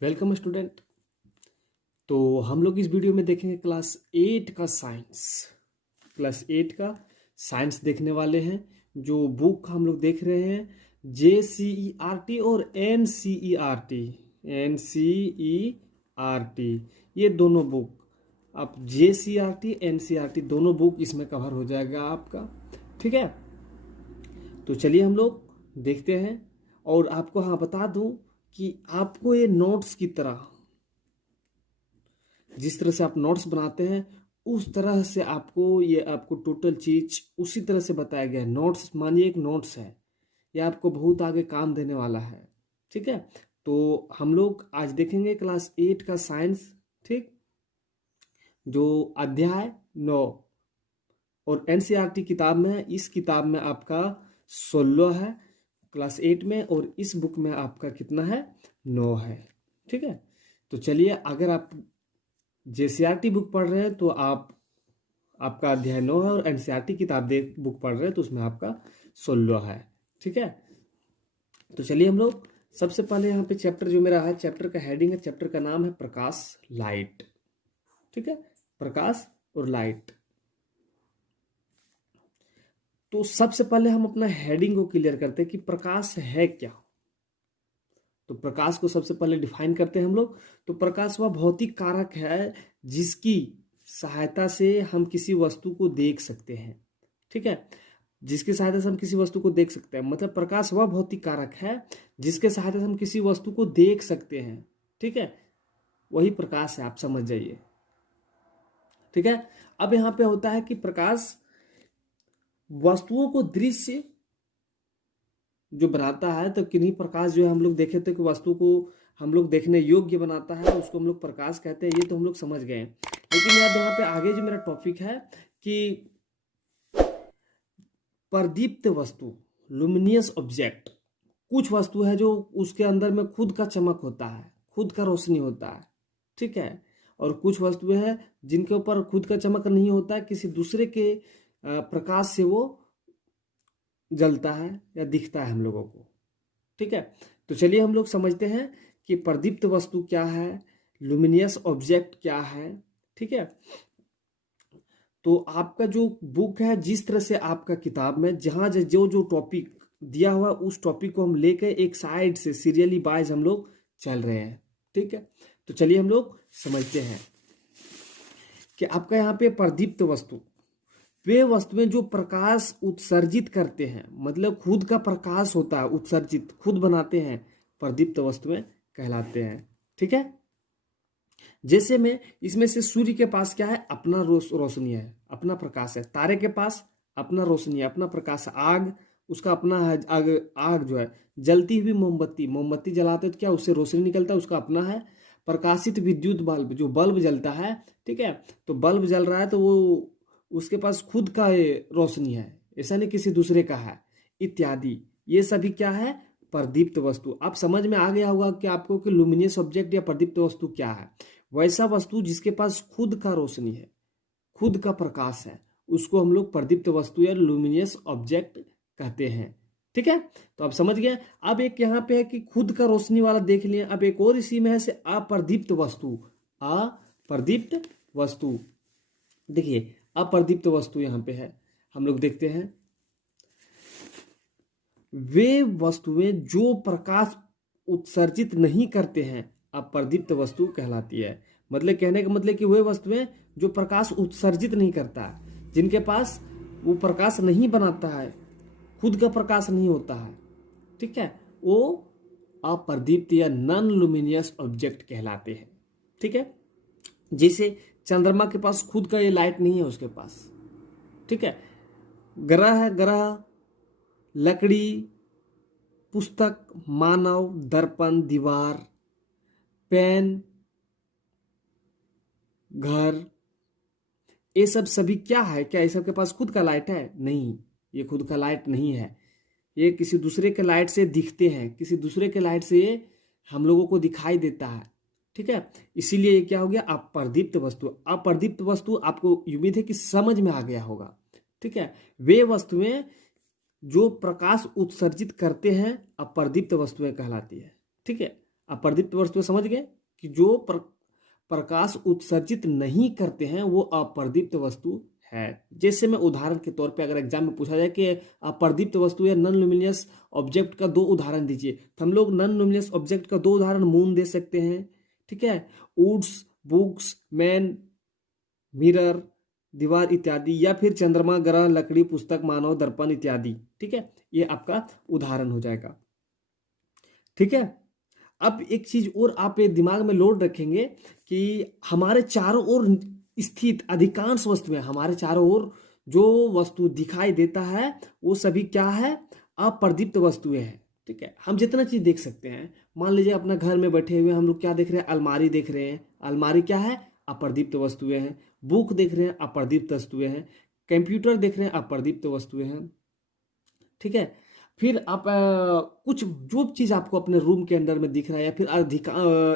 Welcome student. तो हम लोग इस वीडियो में देखेंगे क्लास 8 का साइंस। क्लास 8 का साइंस देखने वाले हैं। जो बुक हम लोग देख रहे हैं JCERT और NCERT। NCERT ये दोनों बुक, आप JCERT NCERT दोनों बुक इसमें कवर हो जाएगा आपका। ठीक है, तो चलिए हम लोग देखते हैं। और आपको हाँ बता दूं कि आपको ये नोट्स की तरह, जिस तरह से आप नोट्स बनाते हैं उस तरह से आपको टोटल चीज उसी तरह से बताया गया है। नोट्स मानिए एक नोट्स है, ये आपको बहुत आगे काम देने वाला है। ठीक है, तो हम लोग आज देखेंगे क्लास 8 का साइंस। ठीक, जो अध्याय 9 और NCERT किताब में है। इस किताब में आपका 16 है क्लास 8 में, और इस बुक में आपका कितना है, 9 है। ठीक है, तो चलिए, अगर आप JCERT बुक पढ़ रहे हैं तो आपका अध्याय 9 है, और NCERT किताब बुक पढ़ रहे हैं तो उसमें आपका 16 है। ठीक है, तो चलिए हम लोग सबसे पहले यहाँ पे चैप्टर जो मेरा है, चैप्टर का हेडिंग है, चैप्टर का नाम है प्रकाश लाइट। ठीक है, प्रकाश और लाइट। तो सबसे पहले हम अपना हेडिंग को क्लियर करते हैं कि प्रकाश है क्या। तो प्रकाश को सबसे पहले डिफाइन करते हैं हम लोग। तो प्रकाश वह भौतिक कारक है जिसकी सहायता से हम किसी वस्तु को देख सकते हैं। ठीक है, जिसकी सहायता से हम किसी वस्तु को देख सकते हैं, मतलब प्रकाश वह भौतिक कारक है जिसके सहायता से हम किसी वस्तु को देख सकते हैं। ठीक है, वही प्रकाश है, आप समझ जाइए। ठीक है, अब यहां पे होता है कि प्रकाश वस्तुओं को दृश्य जो बनाता है, तो किन्हीं प्रकाश जो है हम लोग देखे थे कि वस्तु को हम लोग देखने योग्य बनाता है, उसको हम लोग प्रकाश कहते हैं। ये तो हम लोग समझ गए, लेकिन अब यहाँ पे आगे जो मेरा टॉपिक है कि प्रदीप्त वस्तु, लुमिनियस ऑब्जेक्ट। कुछ वस्तु है जो उसके अंदर में खुद का चमक होता है, खुद का रोशनी होता है। ठीक है, और कुछ वस्तुएं हैं जिनके ऊपर खुद का चमक नहीं होता है, किसी दूसरे के प्रकाश से वो जलता है या दिखता है हम लोगों को। ठीक है, तो चलिए हम लोग समझते हैं कि प्रदीप्त वस्तु क्या है, लुमिनियस ऑब्जेक्ट क्या है। ठीक है, तो आपका जो बुक है, जिस तरह से आपका किताब में जहां जो जो टॉपिक दिया हुआ उस टॉपिक को हम लेकर एक साइड से सीरियली वाइज हम लोग चल रहे हैं। ठीक है, तो चलिए हम लोग समझते हैं कि आपका यहाँ पे प्रदीप्त वस्तु वे वस्तुएं जो प्रकाश उत्सर्जित करते हैं, मतलब खुद का प्रकाश होता है उत्सर्जित, खुद बनाते हैं, प्रदीप्त वस्तुएं कहलाते हैं। ठीक है, जैसे में इसमें से सूर्य के पास क्या है, अपना रोशनी है, अपना प्रकाश है। तारे के पास अपना रोशनी है, अपना प्रकाश है। आग, उसका अपना है। आग जो है, जलती हुई मोमबत्ती, मोमबत्ती जलाते तो क्या उससे रोशनी निकलता है, उसका अपना है। प्रकाशित विद्युत बल्ब, जो बल्ब जलता है, ठीक है, तो बल्ब जल रहा है तो वो उसके पास खुद का रोशनी है, ऐसा नहीं किसी दूसरे का है, इत्यादि। ये सभी क्या है, प्रदीप्त वस्तु। आप समझ में आ गया होगा कि आपको कि लुमिनियस ऑब्जेक्ट या प्रदीप्त वस्तु क्या है। वैसा वस्तु जिसके पास खुद का रोशनी है, खुद का प्रकाश है, उसको हम लोग प्रदीप्त वस्तु या लुमिनियस ऑब्जेक्ट कहते हैं। ठीक है, तो आप समझ गए। अब एक यहाँ पे है कि खुद का रोशनी वाला देख लिया। अब एक और इसी में है से अप्रदीप्त वस्तु। अप्रदीप्त वस्तु, देखिए अप्रदीप्त वस्तु यहाँ पे है, हम लोग देखते हैं। वे वस्तुएं जो प्रकाश उत्सर्जित नहीं करते हैं, अप्रदीप्त वस्तु कहलाती है। मतलब कहने का मतलब कि वे वस्तुएं जो प्रकाश उत्सर्जित नहीं करता है, जिनके पास वो प्रकाश नहीं बनाता है, खुद का प्रकाश नहीं होता है, ठीक है, वो अप्रदीप्त या नॉन लुमिनियस ऑब्जेक्ट कहलाते हैं। ठीक है, जैसे चंद्रमा के पास खुद का ये लाइट नहीं है उसके पास। ठीक है, ग्रह है, ग्रह, लकड़ी, पुस्तक, मानव, दर्पण, दीवार, पेन, घर, ये सब सभी क्या है, क्या ये सब के पास खुद का लाइट है? नहीं, ये खुद का लाइट नहीं है। ये किसी दूसरे के लाइट से दिखते हैं, किसी दूसरे के लाइट से ये हम लोगों को दिखाई देता है। ठीक है, इसीलिए ये क्या हो गया, अप्रदीप्त वस्तु। अप्रदीप्त वस्तु आपको उम्मीद है कि समझ में आ गया होगा। ठीक है, वे वस्तुएं जो प्रकाश उत्सर्जित करते हैं अप्रदीप्त वस्तुएं कहलाती है। ठीक है, अपर्दीप्त वस्तुएं समझ गए कि जो प्रकाश उत्सर्जित नहीं करते हैं वो अपर्दीप्त वस्तु है। जैसे मैं उदाहरण के तौर पे अगर एग्जाम में पूछा जाए कि अपर्दीप्त वस्तु या नॉन लुमिनियस ऑब्जेक्ट का दो उदाहरण दीजिए, तो हम लोग नॉन लुमिनियस ऑब्जेक्ट का दो उदाहरण मून दे सकते हैं, ठीक है, वुड्स, बुक्स, मैन, मिरर, दीवार इत्यादि, या फिर चंद्रमा, ग्रह, लकड़ी, पुस्तक, मानव, दर्पण इत्यादि। ठीक है, ये आपका उदाहरण हो जाएगा। ठीक है, अब एक चीज और आप ये दिमाग में लोड रखेंगे कि हमारे चारों ओर स्थित अधिकांश वस्तुएं, हमारे चारों ओर जो वस्तु दिखाई देता है वो सभी क्या है, अप्रदीप्त वस्तुएं हैं। ठीक है, हम जितना चीज देख सकते हैं, मान लीजिए अपना घर में बैठे हुए हम लोग क्या देख रहे हैं, अलमारी देख रहे हैं, अलमारी क्या है, अप्रदीप्त वस्तुएं हैं। बुक देख रहे हैं, अप्रदीप्त वस्तुएं हैं। कंप्यूटर देख रहे हैं, अप्रदीप्त वस्तुएं हैं। ठीक है, फिर आप कुछ जो चीज आपको अपने रूम के अंदर में दिख रहा है या फिर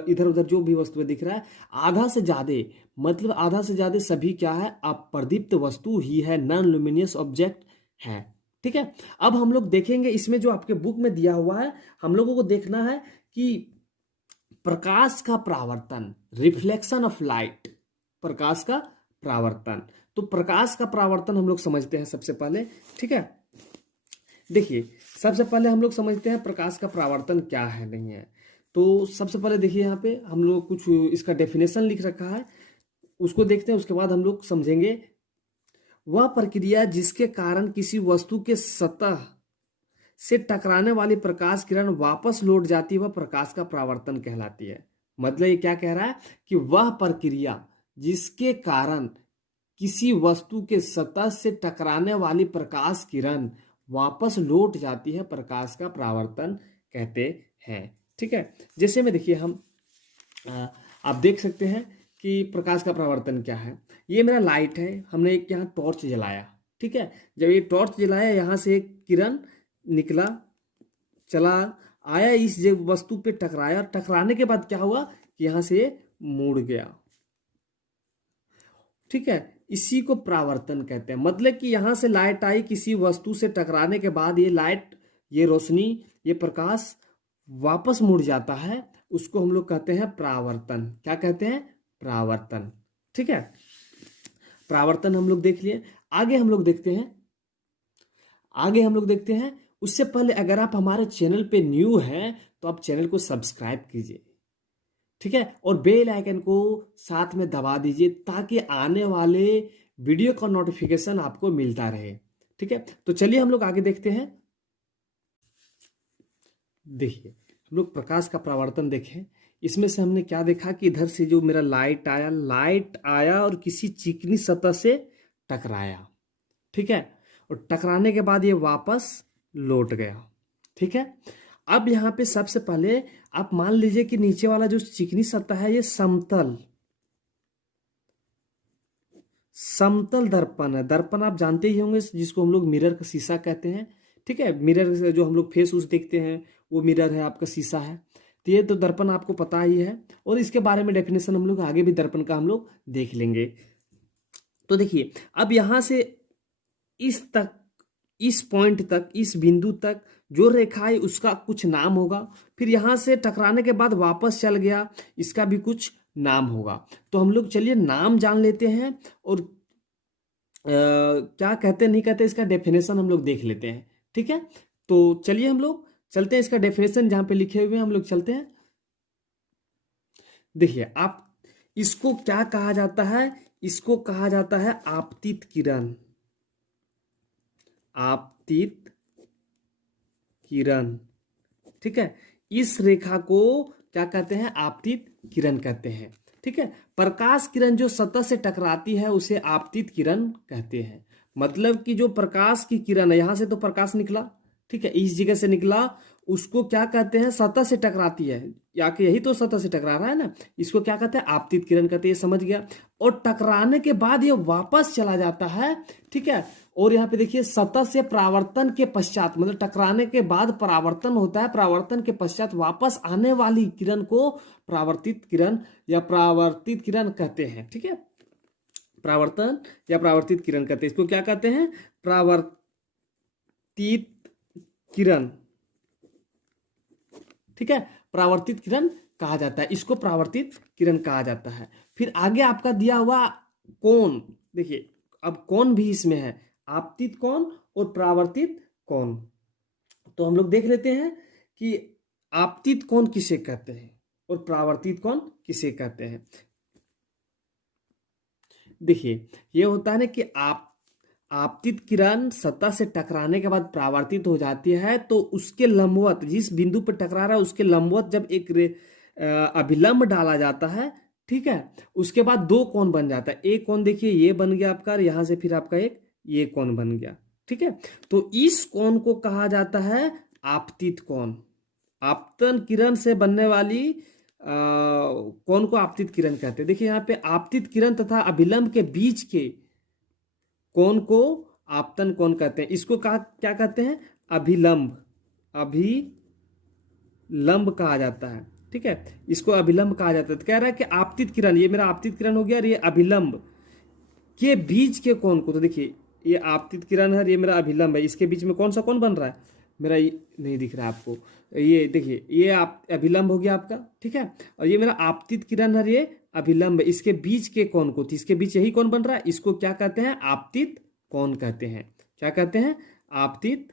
इधर उधर जो भी वस्तुएं दिख रहा है, आधा से ज्यादा, मतलब आधा से ज्यादा सभी क्या है, अप्रदीप्त वस्तु ही है, नॉन लुमिनियस ऑब्जेक्ट है। ठीक है, अब हम लोग देखेंगे इसमें जो आपके बुक में दिया हुआ है, हम लोगों को देखना है कि प्रकाश का परावर्तन, रिफ्लेक्शन ऑफ लाइट, प्रकाश का परावर्तन। तो प्रकाश का परावर्तन हम लोग समझते हैं सबसे पहले। ठीक है, देखिए सबसे पहले हम लोग समझते हैं प्रकाश का परावर्तन क्या है, नहीं है। तो सबसे पहले देखिए यहाँ पे हम लोग कुछ इसका डेफिनेशन लिख रखा है, उसको देखते हैं, उसके बाद हम लोग समझेंगे। वह प्रक्रिया जिसके कारण किसी वस्तु के सतह से टकराने वाली प्रकाश किरण वापस लौट जाती है वह प्रकाश का परावर्तन कहलाती है। मतलब ये क्या कह रहा है कि वह प्रक्रिया जिसके कारण किसी वस्तु के सतह से टकराने वाली प्रकाश किरण वापस लौट जाती है, प्रकाश का परावर्तन कहते हैं। ठीक है, जैसे में देखिए हम आप देख सकते हैं कि प्रकाश का परावर्तन क्या है। ये मेरा लाइट है, हमने एक यहाँ टॉर्च जलाया। ठीक है, जब ये टॉर्च जलाया, यहाँ से एक किरण निकला, चला आया, इस वस्तु पे टकराया, टकराने के बाद क्या हुआ कि यहाँ से मुड़ गया। ठीक है, इसी को परावर्तन कहते हैं। मतलब कि यहां से लाइट आई, किसी वस्तु से टकराने के बाद ये लाइट, ये रोशनी, ये प्रकाश वापस मुड़ जाता है, उसको हम लोग कहते हैं परावर्तन। क्या कहते हैं, परावर्तन। ठीक है, परावर्तन हम लोग देख लिए। आगे हम लोग देखते हैं, उससे पहले अगर आप हमारे चैनल पे न्यू हैं तो आप चैनल को सब्सक्राइब कीजिए। ठीक है, और बेल आइकन को साथ में दबा दीजिए ताकि आने वाले वीडियो का नोटिफिकेशन आपको मिलता रहे। ठीक है, तो चलिए हम लोग आगे देखते हैं। देखिए हम लोग प्रकाश का परावर्तन देखें, इसमें से हमने क्या देखा कि इधर से जो मेरा लाइट आया और किसी चिकनी सतह से टकराया। ठीक है, और टकराने के बाद ये वापस लौट गया। ठीक है, अब यहां पे सबसे पहले आप मान लीजिए कि नीचे वाला जो चिकनी सतह है ये समतल दर्पण है। दर्पण आप जानते ही होंगे, जिसको हम लोग मिरर का शीशा कहते हैं। ठीक है, मिरर से जो हम लोग फेस उस देखते हैं वो मिरर है, आपका शीशा है। तो ये तो दर्पण आपको पता ही है, और इसके बारे में डेफिनेशन हम लोग आगे भी दर्पण का हम लोग देख लेंगे। तो देखिए अब यहां से इस पॉइंट तक, इस बिंदु तक जो रेखा है उसका कुछ नाम होगा। फिर यहां से टकराने के बाद वापस चल गया, इसका भी कुछ नाम होगा। तो हम लोग चलिए नाम जान लेते हैं, और क्या कहते नहीं कहते इसका डेफिनेशन हम लोग देख लेते हैं। ठीक है, तो चलिए हम लोग चलते हैं, इसका डेफिनेशन जहां पे लिखे हुए हैं हम लोग चलते हैं। देखिए आप, इसको क्या कहा जाता है, इसको कहा जाता है आपतित किरण। आपतित किरण। ठीक है, इस रेखा को क्या कहते हैं, आपतित किरण कहते हैं। ठीक है, प्रकाश किरण जो सतह से टकराती है उसे आपतित किरण कहते हैं। मतलब कि जो प्रकाश की किरण है, यहां से तो प्रकाश निकला, ठीक है, इस जगह से निकला, उसको क्या कहते हैं, सतह से टकराती है, या कि यही तो सतह से टकरा रहा है ना, इसको क्या कहते हैं, आपतित किरण कहते हैं। समझ गया, और टकराने के बाद ये वापस चला जाता है। ठीक है, और यहाँ पे देखिए सतह से परावर्तन के पश्चात, मतलब टकराने के बाद परावर्तन होता है, परावर्तन के पश्चात वापस आने वाली किरण को परावर्तित किरण या परावर्तित किरण कहते हैं। ठीक है, परावर्तन या परावर्तित किरण कहते हैं, इसको क्या कहते हैं, परावर्तित किरण। ठीक है, परावर्तित किरण कहा जाता है, इसको परावर्तित किरण कहा जाता है। फिर आगे आपका दिया हुआ कोण, देखिए अब कोण भी इसमें है, आपतित कोण और परावर्तित कोण। तो हम लोग देख लेते हैं कि आपतित कोण किसे कहते हैं और परावर्तित कोण किसे कहते हैं। देखिए ये होता है ना कि आपतित किरण सतह से टकराने के बाद परावर्तित हो जाती है, तो उसके लंबवत, जिस बिंदु पर टकरा रहा है उसके लंबवत जब एक अभिलंब डाला जाता है, ठीक है, उसके बाद दो कोण बन जाता है। एक कोण देखिए ये बन गया आपका, यहां से फिर आपका एक ये कोण बन गया, ठीक है। तो इस कोण को कहा जाता है आपतित कोण। आपतन किरण से बनने वाली कोण को आपतित किरण कहते हैं। देखिए यहाँ पे आपतित किरण तथा अभिलंब के बीच के कोण को आपतन कोण कहते हैं। इसको कहा क्या कहते हैं? अभिलंब, अभिलंब कहा जाता है, ठीक है, इसको अभिलंब कहा जाता है। तो कह रहा है कि आपतित किरण, ये मेरा आपतित किरण हो गया और ये अभिलंब के बीच के कोण को, तो देखिए ये आपतित किरण है, ये मेरा अभिलंब है, इसके बीच में कौन सा कोण बन रहा है मेरा, ये नहीं दिख रहा है आपको, ये देखिए ये आप अभिलंब हो गया आपका, ठीक है, और ये मेरा आपतित किरण है, ये अभिलंब है, इसके बीच के कोण को, तो इसके बीच यही कोण बन रहा है, इसको क्या कहते हैं? आपतित कोण कहते हैं। क्या कहते हैं? आपतित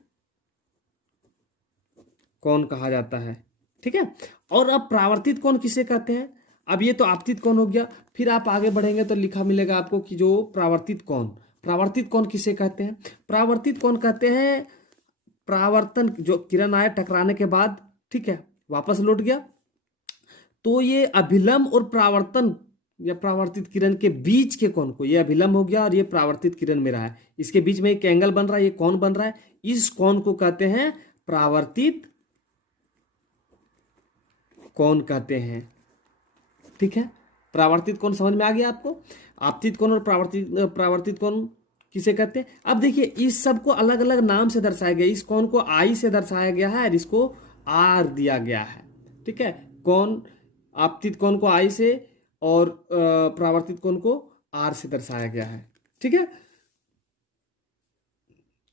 कोण कहा जाता है, ठीक है। और अब परावर्तित कोण किसे कहते हैं? अब ये तो आपतित कोण हो गया, फिर आप आगे बढ़ेंगे तो लिखा मिलेगा आपको कि जो परावर्तित कोण, परावर्तित कोण किसे कहते हैं? परावर्तित कोण कहते हैं परावर्तन, जो किरण आया टकराने के बाद, ठीक है, वापस लौट गया, तो ये अभिलंब और परावर्तन या परावर्तित किरण के बीच के कोण को, ये अभिलंब हो गया और ये परावर्तित किरण मेरा है, इसके बीच में एक एंगल बन रहा है, ये कोण बन रहा है, इस कोण को कहते हैं परावर्तित कोण कहते हैं, ठीक है। परावर्तित कोण समझ में आ गया आपको? आपतित कोण और परावर्तित कोण किसे कहते हैं? अब देखिए इस सब को अलग अलग नाम से दर्शाया गया, इस कोण को आई से दर्शाया गया है और इसको आर दिया गया है, ठीक है। कोण, आपतित कोण को आई से और परावर्तित कोण को आर से दर्शाया गया है, ठीक है।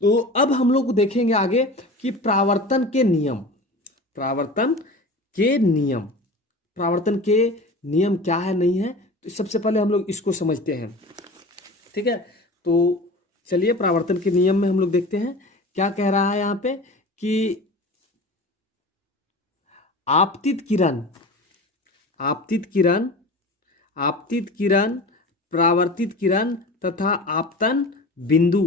तो अब हम लोग देखेंगे आगे कि परावर्तन के नियम, परावर्तन के नियम, परावर्तन के नियम क्या है नहीं है। तो सबसे पहले हम लोग इसको समझते हैं, ठीक है। तो चलिए परावर्तन के नियम में हम लोग देखते हैं क्या कह रहा है यहाँ पे कि आपतित किरण, आपतित किरण, आपतित किरण, परावर्तित किरण तथा आपतन बिंदु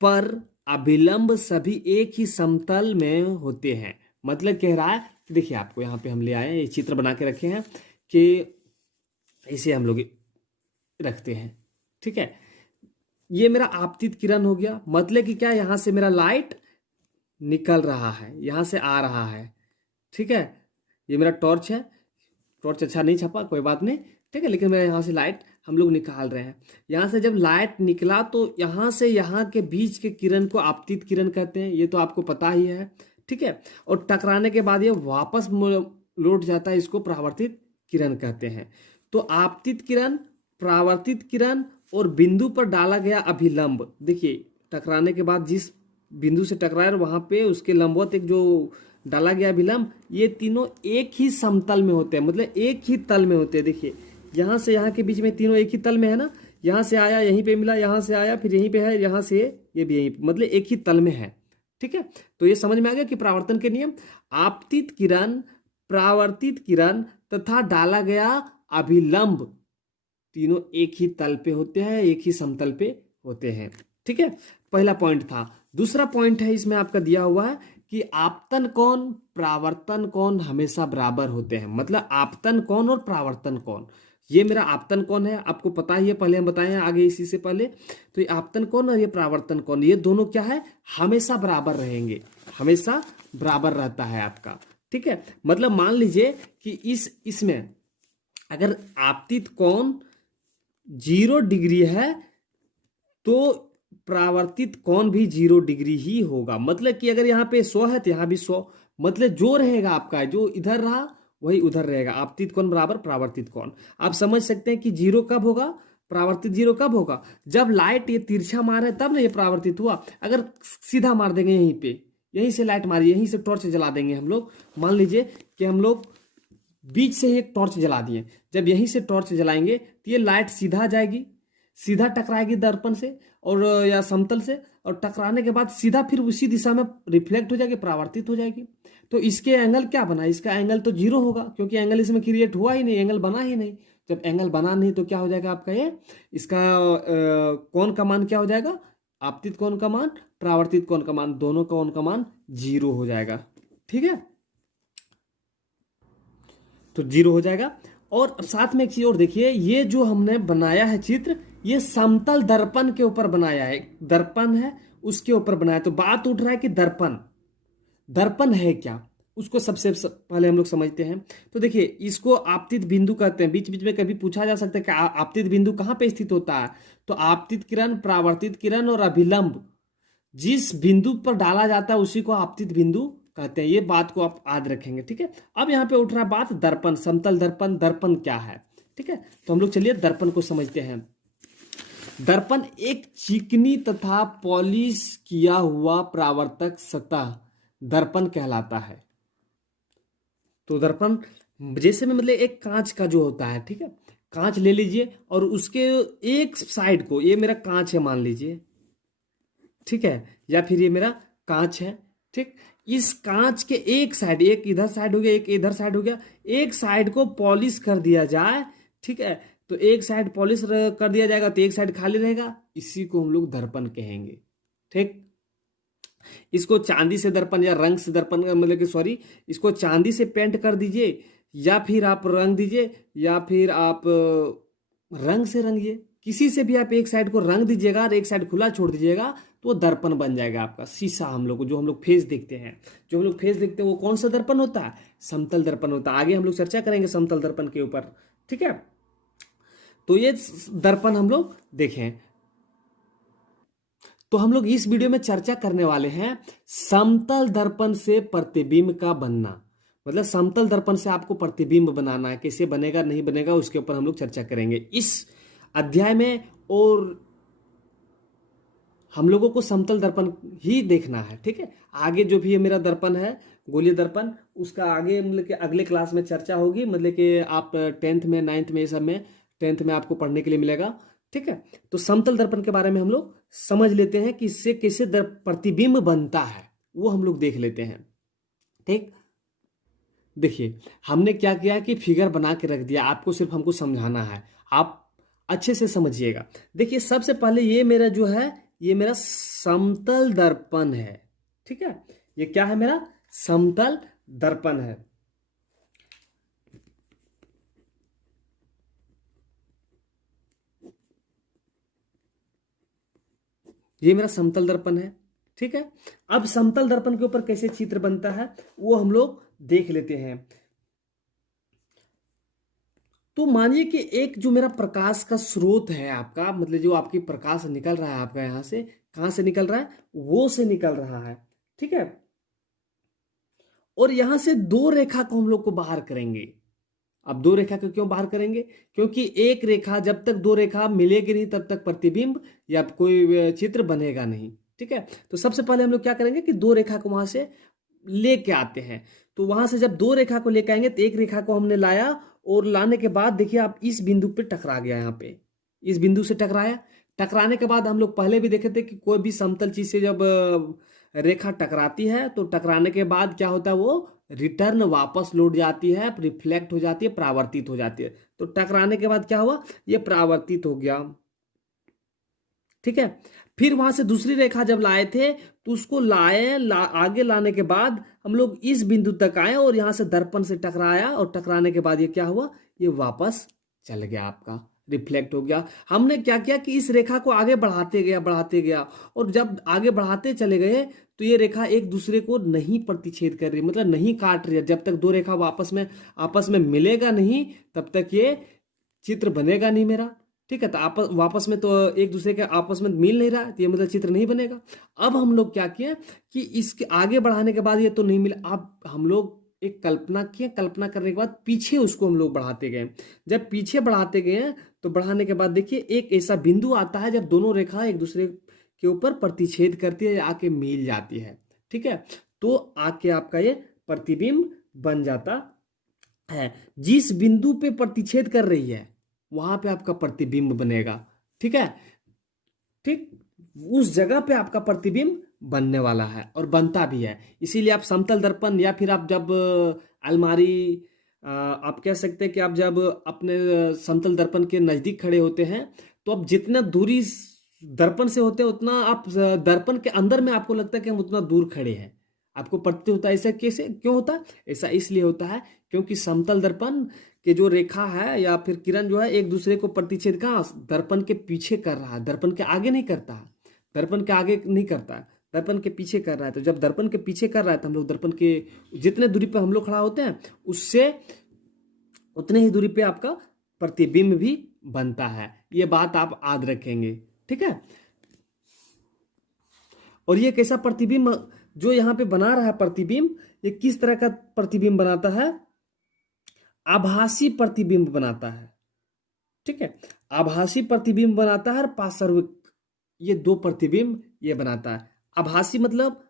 पर अभिलंब सभी एक ही समतल में होते हैं। मतलब कह रहा है, देखिए आपको यहाँ पे हम ले आए, ये चित्र बना के रखे हैं कि इसे हम लोग रखते हैं, ठीक है। ये मेरा आपतित किरण हो गया, मतलब कि क्या, यहाँ से मेरा लाइट निकल रहा है, यहाँ से आ रहा है, ठीक है। ये मेरा टॉर्च है, टॉर्च अच्छा नहीं छपा, कोई बात नहीं, ठीक है, लेकिन मेरा यहाँ से लाइट हम लोग निकाल रहे हैं। यहाँ से जब लाइट निकला तो यहाँ से यहाँ के बीच के किरण को आपतित किरण कहते हैं, ये तो आपको पता ही है, ठीक है। और टकराने के बाद ये वापस लौट जाता है, इसको परावर्तित किरण कहते हैं। तो आपतित किरण, परावर्तित किरण और बिंदु पर डाला गया अभिलंब, देखिए टकराने के बाद जिस बिंदु से टकराया वहां पे उसके लंबवत एक जो डाला गया अभिलंब, ये तीनों एक ही समतल में होते हैं, मतलब एक ही तल में होते हैं। देखिए यहाँ से यहाँ के बीच में तीनों एक ही तल में है ना, यहाँ से आया यहीं पे मिला, यहाँ से आया फिर यहीं पे है, यहाँ से ये भी यहीं, मतलब एक ही तल में है, ठीक है। तो ये समझ में आ गया कि परावर्तन के नियम, आपतित किरण, परावर्तित किरण तथा डाला गया अभिलंब तीनों एक ही तल पे होते हैं, एक ही समतल पे होते हैं, ठीक है। पहला पॉइंट था। दूसरा पॉइंट है इसमें आपका दिया हुआ है कि आपतन कोण, परावर्तन कोण हमेशा बराबर होते हैं। मतलब आपतन कोण और परावर्तन कोण, ये मेरा आपतन कोण है, आपको पता ही है, पहले हम बताए हैं आगे इसी से पहले। तो ये आपतन कोण और ये परावर्तन कोण, ये दोनों क्या है, हमेशा बराबर रहेंगे, हमेशा बराबर रहता है आपका, ठीक है। मतलब मान लीजिए कि इसमें अगर आपतित कोण 0 डिग्री है तो परावर्तित कोण भी 0 डिग्री ही होगा। मतलब कि अगर यहाँ पे 100 है तो यहाँ भी 100, मतलब जो रहेगा आपका, जो इधर रहा वही उधर रहेगा। आपतित कोण बराबर परावर्तित कोण। आप समझ सकते हैं कि 0 कब होगा, परावर्तित 0 कब होगा, जब लाइट ये तिरछा मारे तब ना ये परावर्तित हुआ। अगर सीधा मार देंगे यहीं पे, यहीं से लाइट मारिए, यहीं से टॉर्च जला देंगे हम लोग। मान लीजिए कि हम लोग बीच से एक टॉर्च जला दिए, जब यहीं से टॉर्च जलाएंगे तो ये लाइट सीधा जाएगी, सीधा टकराएगी दर्पण से और या समतल से, और टकराने के बाद सीधा फिर उसी दिशा में रिफ्लेक्ट हो जाएगी, परावर्तित हो जाएगी। तो इसके एंगल क्या बना, इसका एंगल तो जीरो होगा, क्योंकि एंगल इसमें क्रिएट हुआ ही नहीं, एंगल बना ही नहीं। जब एंगल बना नहीं तो क्या हो जाएगा आपका ये, इसका कोण का मान क्या हो जाएगा, आपतित कोण का मान, परावर्तित कोण का मान, दोनों कोण का मान जीरो हो जाएगा। ठीक है, तो जीरो हो जाएगा। और साथ में एक चीज और देखिए, ये जो हमने बनाया है चित्र, ये समतल दर्पण के ऊपर बनाया है, दर्पण है उसके ऊपर बनाया। तो बात उठ रहा है कि दर्पण, दर्पण है क्या, उसको सबसे पहले हम लोग समझते हैं। तो देखिए, इसको आपतित बिंदु कहते हैं। बीच बीच में कभी पूछा जा सकता है कि आपतित बिंदु कहाँ पे स्थित होता है। तो आपतित किरण, परावर्तित किरण और अभिलंब जिस बिंदु पर डाला जाता है उसी को आपतित बिंदु कहते हैं। ये बात को आप याद रखेंगे। ठीक है, अब यहाँ पे उठ रहा है बात दर्पण, समतल दर्पण, दर्पण क्या है। ठीक है, तो हम लोग चलिए दर्पण को समझते हैं। दर्पण एक चिकनी तथा पॉलिश किया हुआ परावर्तक सतह दर्पण कहलाता है। तो दर्पण जैसे में मतलब एक कांच का जो होता है, ठीक है, कांच ले लीजिए और उसके एक साइड को, ये मेरा कांच है मान लीजिए, ठीक है, या फिर ये मेरा कांच है, ठीक, इस कांच के एक साइड, एक इधर साइड हो गया, एक इधर साइड हो गया, एक साइड को पॉलिश कर दिया जाए, ठीक है, तो एक साइड पॉलिश कर दिया जाएगा तो एक साइड खाली रहेगा, इसी को हम लोग दर्पण कहेंगे। ठीक, इसको चांदी से दर्पण या रंग से दर्पण, मतलब कि सॉरी, इसको चांदी से पेंट कर दीजिए, या फिर आप रंग दीजिए, या फिर आप रंग से रंगिए, किसी से भी आप एक साइड को रंग दीजिएगा और एक साइड खुला छोड़ दीजिएगा तो वो दर्पण बन जाएगा आपका। शीशा हम लोग जो हम लोग फेस देखते हैं, जो हम लोग फेस देखते हैं वो कौन सा दर्पण होता है, समतल दर्पण होता है। आगे हम लोग चर्चा करेंगे समतल दर्पण के ऊपर। ठीक है, तो ये दर्पण हम लोग देखें। तो हम लोग इस वीडियो में चर्चा करने वाले हैं समतल दर्पण से प्रतिबिंब का बनना, मतलब समतल दर्पण से आपको प्रतिबिंब बनाना है, कैसे बनेगा नहीं बनेगा उसके ऊपर हम लोग चर्चा करेंगे इस अध्याय में। और हम लोगों को समतल दर्पण ही देखना है। ठीक है, आगे जो भी ये मेरा दर्पण है, गोलीय दर्पण, उसका आगे मतलब कि अगले क्लास में चर्चा होगी, मतलब कि आप 10th में 9th में, ये सब में 10th में आपको पढ़ने के लिए मिलेगा। ठीक है, तो समतल दर्पण के बारे में हम लोग समझ लेते हैं कि इससे कैसे प्रतिबिंब बनता है, वो हम लोग देख लेते हैं। ठीक, देखिए हमने क्या किया कि फिगर बना के रख दिया, आपको सिर्फ हमको समझाना है, आप अच्छे से समझिएगा। देखिए सबसे पहले ये मेरा जो है, ये मेरा समतल दर्पण है। ठीक है, ये क्या है, मेरा समतल दर्पण है। ये मेरा समतल दर्पण है। ठीक है, अब समतल दर्पण के ऊपर कैसे चित्र बनता है वो हम लोग देख लेते हैं। तो मानिए कि एक जो मेरा प्रकाश का स्रोत है आपका, मतलब जो आपकी प्रकाश निकल रहा है आपका, यहां से कहां से निकल रहा है, वो से निकल रहा है। ठीक है, और यहां से दो रेखा को हम लोग को बाहर करेंगे। अब दो रेखा को क्यों बाहर करेंगे, क्योंकि एक रेखा, जब तक दो रेखा मिलेगी नहीं तब तक प्रतिबिंब या कोई चित्र बनेगा नहीं। ठीक है, तो सबसे पहले हम लोग क्या करेंगे कि दो रेखा को वहां से लेके आते हैं। तो वहां से जब दो रेखा को लेके आएंगे तो एक रेखा को हमने लाया, और लाने के बाद देखिए आप इस बिंदु पे टकरा गया, यहाँ पे इस बिंदु से टकराया। टकराने के बाद हम लोग पहले भी देखे थे कि कोई भी समतल चीज से जब रेखा टकराती है तो टकराने के बाद क्या होता है, वो रिटर्न वापस लौट जाती है, रिफ्लेक्ट हो जाती है, परावर्तित हो जाती है। तो टकराने के बाद क्या हुआ, ये परावर्तित हो गया। ठीक है, फिर वहां से दूसरी रेखा जब लाए थे तो उसको आगे लाने के बाद हम लोग इस बिंदु तक आए और यहां से दर्पण से टकराया, और टकराने के बाद ये क्या हुआ, ये वापस चल गया, आपका रिफ्लेक्ट हो गया। हमने क्या किया कि इस रेखा को आगे बढ़ाते गया, और जब आगे बढ़ाते चले गए तो ये रेखा एक दूसरे को नहीं प्रतिच्छेद कर रही, मतलब नहीं काट रही है। जब तक दो रेखा आपस में मिलेगा नहीं तब तक ये चित्र बनेगा नहीं मेरा। ठीक है, तो वापस में तो एक दूसरे के आपस में मिल नहीं रहा, तो ये मतलब चित्र नहीं बनेगा। अब हम लोग क्या किए कि इसके आगे बढ़ाने के बाद ये तो नहीं मिला, अब हम लोग एक कल्पना किए, कल्पना करने के बाद पीछे उसको हम लोग बढ़ाते गए। जब पीछे बढ़ाते गए तो बढ़ाने के बाद देखिए एक ऐसा बिंदु आता है जब दोनों रेखा एक दूसरे के ऊपर प्रतिच्छेद करती है, आके मिल जाती है। ठीक है। तो आके आपका ये प्रतिबिंब बन जाता है। जिस बिंदु पे प्रतिच्छेद कर रही है वहां पे आपका प्रतिबिंब बनेगा, ठीक है। ठीक, उस जगह पे आपका प्रतिबिंब बनने वाला है और बनता भी है। इसीलिए आप समतल दर्पण या फिर आप जब अलमारी, आप कह सकते हैं कि आप जब अपने समतल दर्पण के नजदीक खड़े होते हैं तो आप जितना दूरी दर्पण से होते हैं उतना आप दर्पण के अंदर में आपको लगता है कि हम उतना दूर खड़े हैं, आपको प्रतीत होता है। ऐसा कैसे क्यों होता है? ऐसा इसलिए होता है क्योंकि समतल दर्पण के जो रेखा है या फिर किरण जो है एक दूसरे को प्रतिच्छेद कहाँ, दर्पण के पीछे कर रहा है, दर्पण के आगे नहीं करता है, दर्पण के आगे नहीं करता है, दर्पण के पीछे कर रहा है। तो जब दर्पण के पीछे कर रहा है तो हम लोग दर्पण के जितने दूरी पे हम लोग खड़ा होते हैं उससे उतने ही दूरी पे आपका प्रतिबिंब भी बनता है। ये बात आप याद रखेंगे, ठीक है। और ये कैसा प्रतिबिंब जो यहाँ पे बना रहा है प्रतिबिंब, ये किस तरह का प्रतिबिंब बनाता है? आभासी प्रतिबिंब बनाता है, ठीक है। आभासी प्रतिबिंब बनाता है और पार्श्विक, ये दो प्रतिबिंब ये बनाता है। आभासी मतलब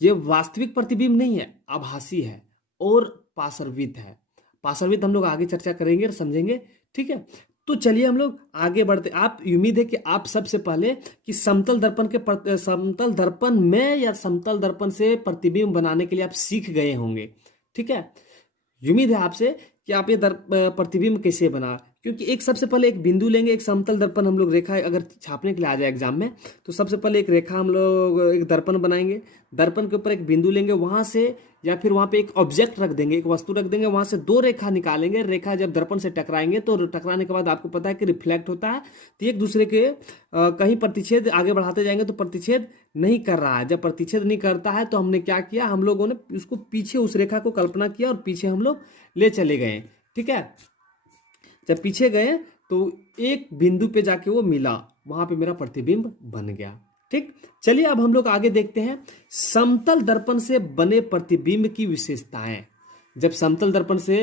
ये वास्तविक प्रतिबिंब नहीं है, आभासी है और पार्श्विक है। पार्श्विक हम लोग आगे चर्चा करेंगे और समझेंगे, ठीक है। तो चलिए हम लोग आगे बढ़ते। आप उम्मीद है कि आप सबसे पहले कि समतल दर्पण के समतल दर्पण में या समतल दर्पण से प्रतिबिंब बनाने के लिए आप सीख गए होंगे, ठीक है। उम्मीद है आपसे कि आप ये प्रतिबिंब कैसे बना, क्योंकि एक सबसे पहले एक बिंदु लेंगे, एक समतल दर्पण हम लोग रेखा अगर छापने के लिए आ जाए एग्जाम में तो सबसे पहले एक रेखा हम लोग एक दर्पण बनाएंगे, दर्पण के ऊपर एक बिंदु लेंगे, वहां से या फिर वहां पे एक ऑब्जेक्ट रख देंगे, एक वस्तु रख देंगे, वहां से दो रेखा निकालेंगे। रेखा जब दर्पण से टकराएंगे तो टकराने के बाद आपको पता है कि रिफ्लेक्ट होता है, तो एक दूसरे के कहीं प्रतिच्छेद आगे बढ़ाते जाएंगे तो प्रतिच्छेद नहीं कर रहा है। जब प्रतिच्छेद नहीं करता है तो हमने क्या किया, हम लोगों ने उसको पीछे उस रेखा को कल्पना किया और पीछे हम लोग ले चले गए, ठीक है। जब पीछे गए तो एक बिंदु पे जाके वो मिला, वहां पे मेरा प्रतिबिंब बन गया, ठीक। चलिए अब हम लोग आगे देखते हैं समतल दर्पण से बने प्रतिबिंब की विशेषताएं। जब समतल दर्पण से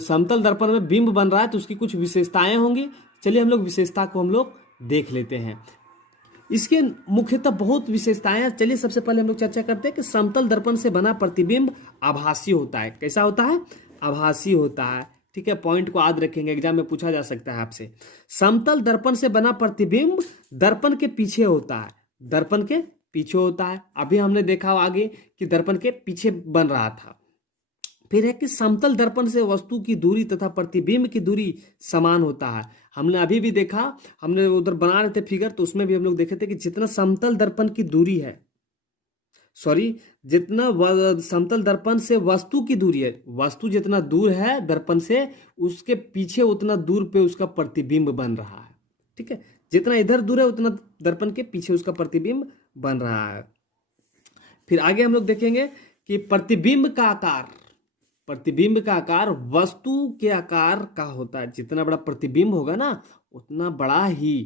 समतल दर्पण में बिंब बन रहा है तो उसकी कुछ विशेषताएं होंगी। चलिए हम लोग विशेषता को हम लोग देख लेते हैं। इसके मुख्यतः बहुत विशेषताएं हैं। चलिए सबसे पहले हम लोग चर्चा करते हैं कि समतल दर्पण से बना प्रतिबिंब आभासी होता है। कैसा होता है? आभासी होता है, ठीक है। पॉइंट को याद रखेंगे, एग्जाम में पूछा जा सकता है आपसे। समतल दर्पण से बना प्रतिबिंब दर्पण के पीछे होता है, दर्पण के पीछे होता है। अभी हमने देखा आगे कि दर्पण के पीछे बन रहा था। फिर है कि समतल दर्पण से वस्तु की दूरी तथा प्रतिबिंब की दूरी समान होता है। हमने अभी भी देखा, हमने उधर बना रहे थे फिगर, तो उसमें भी हम लोग देखे थे कि जितना समतल दर्पण की दूरी है, जितना समतल दर्पण से वस्तु की दूरी है, वस्तु जितना दूर है दर्पण से उसके पीछे उतना दूर पे उसका प्रतिबिंब बन रहा है, ठीक है। जितना इधर दूर है उतना दर्पण के पीछे उसका प्रतिबिंब बन रहा है। फिर आगे हम लोग देखेंगे कि प्रतिबिंब का आकार, प्रतिबिंब का आकार वस्तु के आकार का होता है। जितना बड़ा प्रतिबिंब होगा ना उतना बड़ा ही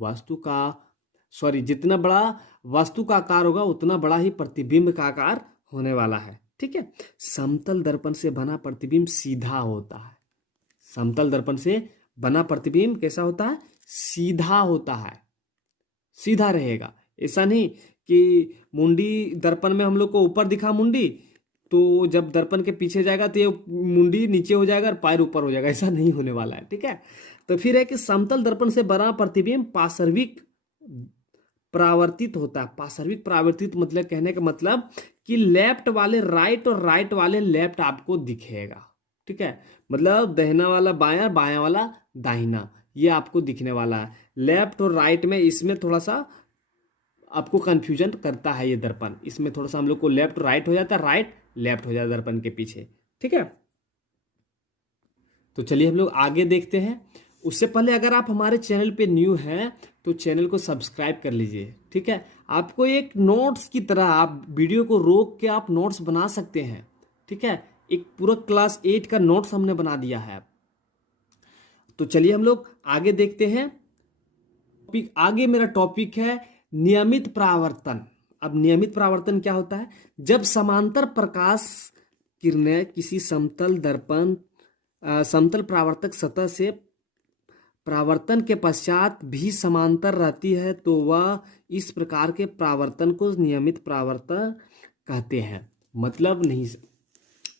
वस्तु का जितना बड़ा वस्तु का आकार होगा उतना बड़ा ही प्रतिबिंब का आकार होने वाला है, ठीक है। समतल दर्पण से बना प्रतिबिंब सीधा होता है। समतल दर्पण से बना प्रतिबिंब कैसा होता है? सीधा होता है, सीधा रहेगा। ऐसा नहीं कि मुंडी दर्पण में हम लोग को ऊपर दिखा मुंडी, तो जब दर्पण के पीछे जाएगा तो ये मुंडी नीचे हो जाएगा और पैर ऊपर हो जाएगा, ऐसा नहीं होने वाला है, ठीक है। तो फिर है कि समतल दर्पण से बना प्रतिबिंब पार्श्विक परावर्तित होता है। पार्श्विक परावर्तित मतलब कहने का मतलब कि लेफ्ट वाले राइट और राइट वाले लेफ्ट आपको दिखेगा, ठीक है। मतलब दाहिना वाला बायां, बायां वाला दाहिना, ये आपको दिखने वाला है। लेफ्ट और राइट में इसमें थोड़ा सा आपको कंफ्यूजन करता है ये दर्पण, इसमें थोड़ा सा हम लोग को लेफ्ट राइट हो जाता है, राइट लेफ्ट हो जाता है दर्पण के पीछे, ठीक है। तो चलिए हम लोग आगे देखते हैं। उससे पहले अगर आप हमारे चैनल पे न्यू हैं तो चैनल को सब्सक्राइब कर लीजिए, ठीक है। आपको एक नोट्स की तरह आप वीडियो को रोक के आप नोट्स बना सकते हैं, ठीक है। एक पूरा क्लास 8 का नोट्स हमने बना दिया है। तो चलिए हम लोग आगे देखते हैं। आगे मेरा टॉपिक है नियमित परावर्तन। अब नियमित परावर्तन क्या होता है? जब समांतर प्रकाश किरणें किसी समतल दर्पण समतल परावर्तक सतह से परावर्तन के पश्चात भी समांतर रहती है तो वह इस प्रकार के परावर्तन को नियमित परावर्तन कहते हैं। मतलब नहीं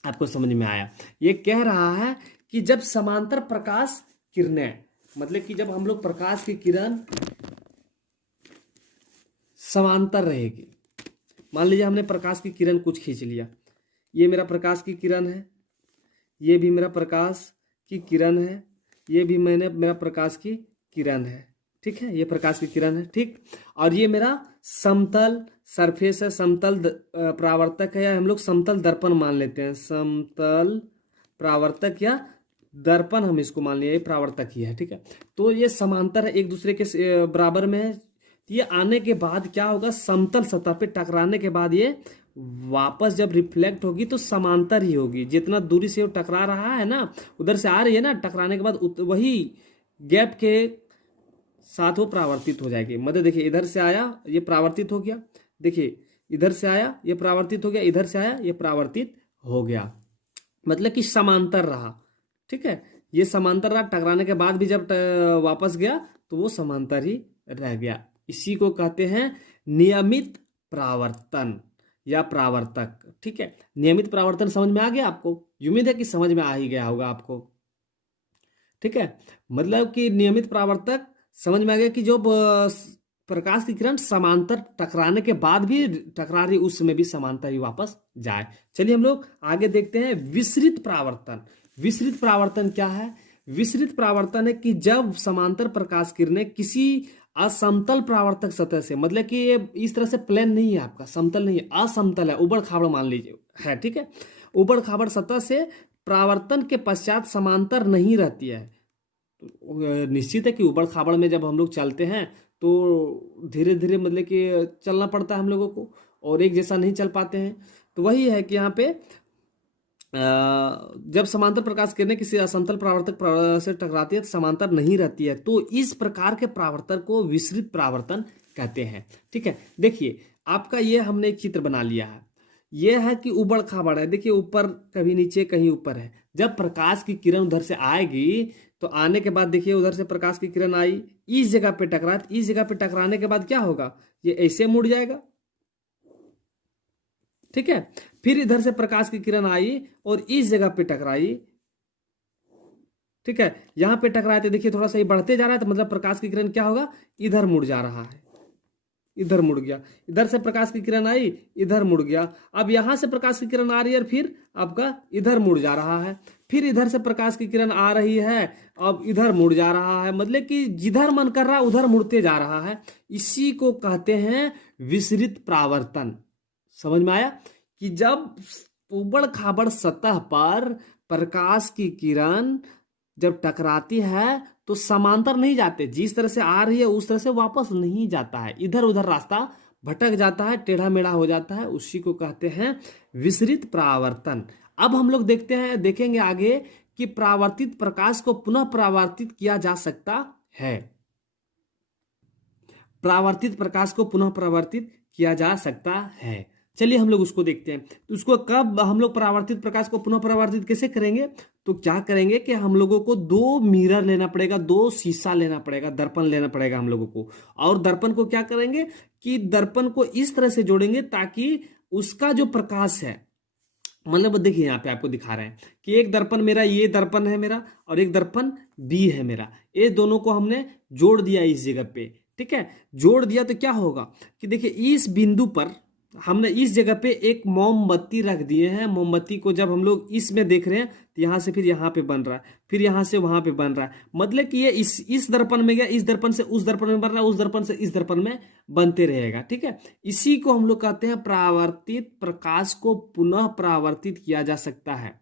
आपको समझ में आया? ये कह रहा है कि जब समांतर प्रकाश किरणें, मतलब कि जब हम लोग प्रकाश की किरण समांतर रहेगी, मान लीजिए हमने प्रकाश की किरण कुछ खींच लिया, ये मेरा प्रकाश की किरण है, ये भी मेरा प्रकाश की किरण है, ये भी मेरा प्रकाश की किरण है, ठीक है, ये प्रकाश की किरण है, ठीक। और ये मेरा समतल सरफेस है, समतल परावर्तक है, या हम लोग समतल दर्पण मान लेते हैं, समतल परावर्तक या दर्पण हम इसको मान लिया, ये परावर्तक ही है, ठीक है। तो ये समांतर है, एक दूसरे के बराबर में है। ये आने के बाद क्या होगा, समतल सतह पे टकराने के बाद ये वापस जब रिफ्लेक्ट होगी तो समांतर ही होगी। जितना दूरी से वो टकरा रहा है ना, उधर से आ रही है ना, टकराने के बाद वही गैप के साथ वो परावर्तित हो जाएगी। मतलब देखिए इधर से आया ये परावर्तित हो गया, देखिए इधर से आया ये परावर्तित हो गया, इधर से आया ये परावर्तित हो गया, मतलब कि समांतर रहा, ठीक है। ये समांतर रहा, टकराने के बाद भी जब वापस गया तो वो समांतर ही रह गया। इसी को कहते हैं नियमित परावर्तन या परावर्तक, ठीक है। नियमित परावर्तन समझ में आ गया आपको? उम्मीद है कि समझ में आ ही गया होगा आपको, ठीक है। मतलब कि नियमित परावर्तक समझ में आ गया कि जो प्रकाश की किरण समांतर टकराने के बाद भी टकरा रही, उस समय भी समांतर ही वापस जाए। चलिए हम लोग आगे देखते हैं विसरित परावर्तन। विसरित परावर्तन क्या है? विसरित परावर्तन है कि जब समांतर प्रकाश किरणें किसी असमतल परावर्तक सतह से, मतलब कि ये इस तरह से प्लेन नहीं है आपका, समतल नहीं है, असमतल है, उबड़ खाबड़ मान लीजिए है, ठीक है। उबड़ खाबड़ सतह से परावर्तन के पश्चात समांतर नहीं रहती है। निश्चित है कि उबड़ खाबड़ में जब हम लोग चलते हैं तो धीरे धीरे मतलब कि चलना पड़ता है हम लोगों को, और एक जैसा नहीं चल पाते हैं। तो वही है कि यहाँ पे जब समांतर प्रकाश किरणें किसी असमतल परावर्तक से टकराती है तो समांतर नहीं रहती है, तो इस प्रकार के परावर्तन को विसरित परावर्तन कहते हैं, ठीक है। देखिए आपका ये हमने एक चित्र बना लिया है, ये है कि उबड़ खाबड़ है, देखिए ऊपर कभी नीचे कहीं ऊपर है। जब प्रकाश की किरण उधर से आएगी तो आने के बाद देखिए उधर से प्रकाश की किरण आई, इस जगह पे टकरा, इस जगह पे टकराने के बाद क्या होगा, ये ऐसे मुड़ जाएगा, ठीक है। फिर इधर से प्रकाश की किरण आई और इस जगह पे टकराई, ठीक है। यहां पे टकराए तो देखिए थोड़ा सा ये बढ़ते जा रहा है, तो मतलब प्रकाश की किरण क्या होगा, इधर मुड़ जा रहा है, इधर मुड़ गया। इधर से प्रकाश की किरण आई, इधर मुड़ गया। अब यहां से प्रकाश की किरण आ रही है और फिर आपका इधर मुड़ जा रहा है। फिर इधर से प्रकाश की किरण आ रही है, अब इधर मुड़ जा रहा है, मतलब कि जिधर मन कर रहा है उधर मुड़ते जा रहा है। इसी को कहते हैं विसरित परावर्तन। समझ में आया कि जब उबड़ खाबड़ सतह पर प्रकाश की किरण जब टकराती है तो समांतर नहीं जाते, जिस तरह से आ रही है उस तरह से वापस नहीं जाता है, इधर उधर रास्ता भटक जाता है, टेढ़ा मेढ़ा हो जाता है, उसी को कहते हैं विसरित परावर्तन। अब हम लोग देखेंगे आगे कि परावर्तित प्रकाश को पुनः परावर्तित किया जा सकता है। परावर्तित प्रकाश को पुनः परावर्तित किया जा सकता है। चलिए हम लोग उसको देखते हैं। तो उसको कब हम लोग परावर्तित प्रकाश को पुनः परावर्तित कैसे करेंगे? तो क्या करेंगे कि हम लोगों को दो मिरर लेना पड़ेगा, दो शीशा लेना पड़ेगा, दर्पण लेना पड़ेगा हम लोगों को। और दर्पण को क्या करेंगे कि दर्पण को इस तरह से जोड़ेंगे ताकि उसका जो प्रकाश है, मतलब देखिए यहाँ पे आपको दिखा रहे हैं कि एक दर्पण मेरा, ये दर्पण है मेरा, और एक दर्पण बी है मेरा, ये दोनों को हमने जोड़ दिया इस जगह पे, ठीक है। जोड़ दिया तो क्या होगा कि देखिए इस बिंदु पर हमने इस जगह पे एक मोमबत्ती रख दिए हैं। मोमबत्ती को जब हम लोग इसमें देख रहे हैं तो यहाँ से फिर यहाँ पे बन रहा है, फिर यहाँ से वहां पे बन रहा है, मतलब कि ये इस दर्पण में गया, इस दर्पण से उस दर्पण में बन रहा है, उस दर्पण से इस दर्पण में बनते रहेगा, ठीक है। इसी को हम लोग कहते हैं परावर्तित प्रकाश को पुनः परावर्तित किया जा सकता है,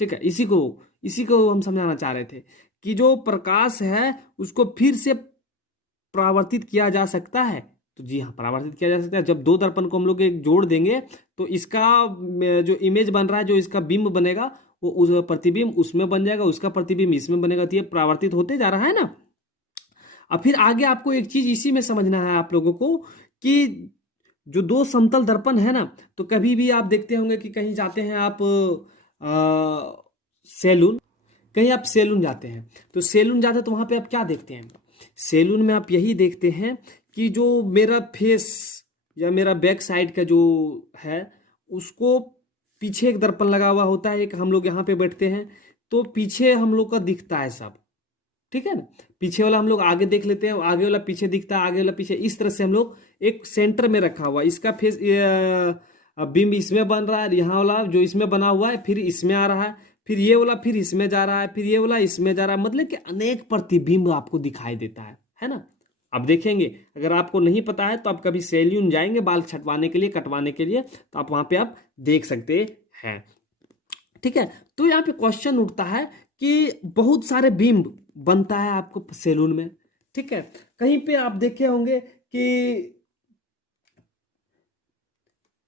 ठीक है। इसी को हम समझाना चाह रहे थे कि जो प्रकाश है उसको फिर से परावर्तित किया जा सकता है। तो जी हाँ, परावर्तित किया जा सकता है। जब दो दर्पण को हम लोग एक जोड़ देंगे तो इसका जो इमेज बन रहा है, जो इसका बिंब बनेगा, वो उस प्रतिबिंब उसमें बन जाएगा, उसका प्रतिबिंब इसमें बनेगा, तो ये परावर्तित होते जा रहा है ना। अब फिर आगे आपको एक चीज इसी में समझना है आप लोगों को कि जो दो समतल दर्पण है ना, तो कभी भी आप देखते होंगे कि कहीं जाते हैं आप सैलून, कहीं आप सैलून जाते हैं, तो सैलून जाते हैं तो वहां पे आप क्या देखते हैं? सैलून में आप यही देखते हैं कि जो मेरा फेस या मेरा बैक साइड का जो है उसको पीछे एक दर्पण लगा हुआ होता है, एक हम लोग यहाँ पे बैठते हैं तो पीछे हम लोग का दिखता है सब, ठीक है ना। पीछे वाला हम लोग आगे देख लेते हैं, आगे वाला पीछे दिखता है, आगे वाला पीछे, इस तरह से हम लोग एक सेंटर में रखा हुआ, इसका फेस बिंब इसमें बन रहा है, यहाँ वाला जो इसमें बना हुआ है फिर इसमें आ रहा है, फिर ये वाला फिर इसमें जा रहा है, फिर ये वाला इसमें जा रहा है, मतलब कि अनेक प्रतिबिंब आपको दिखाई देता है ना। आप देखेंगे, अगर आपको नहीं पता है तो आप कभी सैलून जाएंगे बाल छटवाने के लिए, कटवाने के लिए, तो आप वहां पे आप देख सकते हैं, ठीक है। तो यहाँ पे क्वेश्चन उठता है कि बहुत सारे बिंब बनता है आपको सैलून में, ठीक है। कहीं पे आप देखे होंगे कि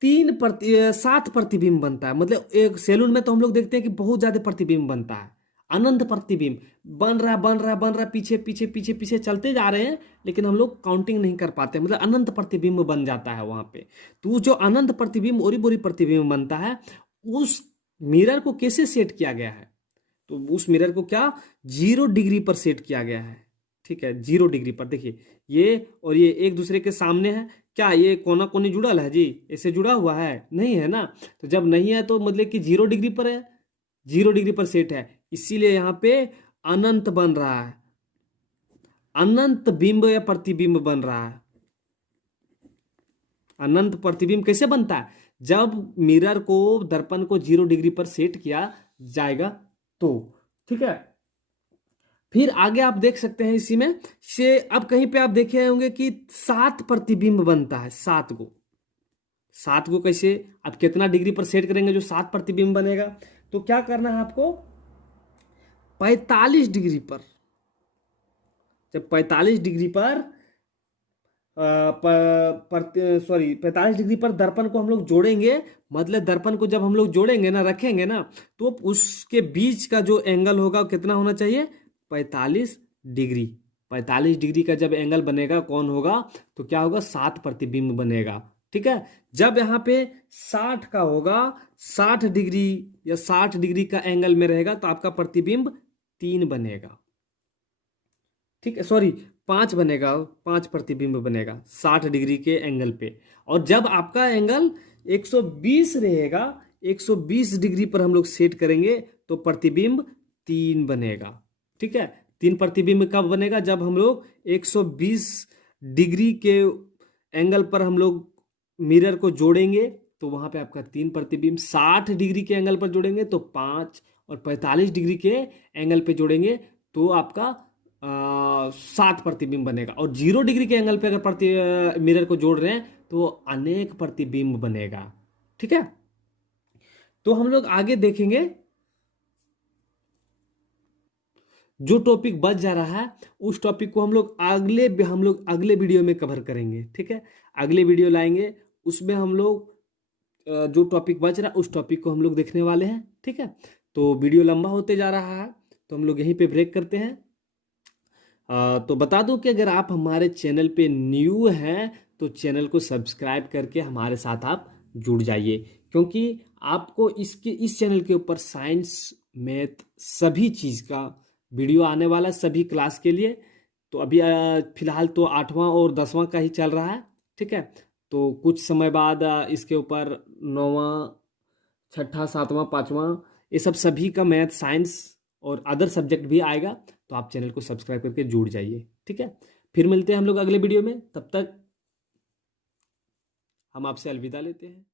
7 प्रतिबिंब बनता है, मतलब एक सैलून में तो हम लोग देखते हैं कि बहुत ज्यादा प्रतिबिंब बनता है, अनंत प्रतिबिंब बन रहा है, बन रहा है, बन रहा है, पीछे पीछे पीछे पीछे चलते जा रहे हैं, लेकिन हम लोग काउंटिंग नहीं कर पाते, मतलब अनंत प्रतिबिंब बन जाता है वहां पे। तो जो अनंत प्रतिबिंब, ओरी बोरी प्रतिबिंब बनता है, उस मिरर को कैसे सेट किया गया है? तो उस मिरर को क्या 0 डिग्री पर सेट किया गया है, ठीक है। 0 डिग्री पर देखिए, ये और ये एक दूसरे के सामने है, क्या ये कोना कोनी जुड़ा है जी? ऐसे जुड़ा हुआ है? नहीं है ना। तो जब नहीं है तो मतलब कि 0 डिग्री पर है, 0 डिग्री पर सेट है, इसीलिए यहाँ पे अनंत बन रहा है, अनंत बिंब या प्रतिबिंब बन रहा है। अनंत प्रतिबिंब कैसे बनता है? जब मिरर को, दर्पण को 0 डिग्री पर सेट किया जाएगा तो, ठीक है। फिर आगे आप देख सकते हैं इसी में से, अब कहीं पे आप देखे होंगे कि 7 प्रतिबिंब बनता है, 7 को कैसे, आप कितना डिग्री पर सेट करेंगे जो 7 प्रतिबिंब बनेगा? तो क्या करना है आपको, 45 डिग्री पर, जब 45 डिग्री पर 45 डिग्री पर दर्पण को हम लोग जोड़ेंगे, मतलब दर्पण को जब हम लोग जोड़ेंगे ना, रखेंगे ना, तो उसके बीच का जो एंगल होगा कितना होना चाहिए? 45 डिग्री। 45 डिग्री का जब एंगल बनेगा कौन होगा, तो क्या होगा? 7 प्रतिबिंब बनेगा, ठीक है। जब यहाँ पे 60 का होगा, 60 डिग्री या 60 डिग्री का एंगल में रहेगा, तो आपका प्रतिबिंब 3 बनेगा, ठीक है, सॉरी 5 बनेगा, 5 प्रतिबिंब बनेगा 60 डिग्री के एंगल पे। और जब आपका एंगल 120 रहेगा, 120 डिग्री पर हम लोग सेट करेंगे, तो प्रतिबिंब 3 बनेगा, ठीक है। 3 प्रतिबिंब कब बनेगा? जब हम लोग 120 डिग्री के एंगल पर हम लोग मिरर को जोड़ेंगे, तो वहां पे आपका 3 प्रतिबिंब, 60 डिग्री के एंगल पर जोड़ेंगे तो 5, और 45 डिग्री के एंगल पे जोड़ेंगे तो आपका 7 प्रतिबिंब बनेगा। और 0 डिग्री के एंगल पे अगर मिरर को जोड़ रहे हैं तो अनेक प्रतिबिंब बनेगा, ठीक है। तो हम लोग आगे देखेंगे, जो टॉपिक बच जा रहा है उस टॉपिक को हम लोग अगले वीडियो में कवर करेंगे, ठीक है। अगले वीडियो लाएंगे, उसमें हम लोग जो टॉपिक बच रहा है उस टॉपिक को हम लोग देखने वाले हैं, ठीक है। तो वीडियो लंबा होते जा रहा है, तो हम लोग यहीं पे ब्रेक करते हैं। तो बता दूं कि अगर आप हमारे चैनल पे न्यू हैं तो चैनल को सब्सक्राइब करके हमारे साथ आप जुड़ जाइए, क्योंकि आपको इस चैनल के ऊपर साइंस, मैथ, सभी चीज़ का वीडियो आने वाला है, सभी क्लास के लिए। तो अभी फिलहाल तो 8वां और 10वां का ही चल रहा है, ठीक है। तो कुछ समय बाद इसके ऊपर 9वां, 6ठा, 7वां, 5वां, ये सब सभी का मैथ, साइंस और अदर सब्जेक्ट भी आएगा। तो आप चैनल को सब्सक्राइब करके जुड़ जाइए, ठीक है। फिर मिलते हैं हम लोग अगले वीडियो में, तब तक हम आपसे अलविदा लेते हैं।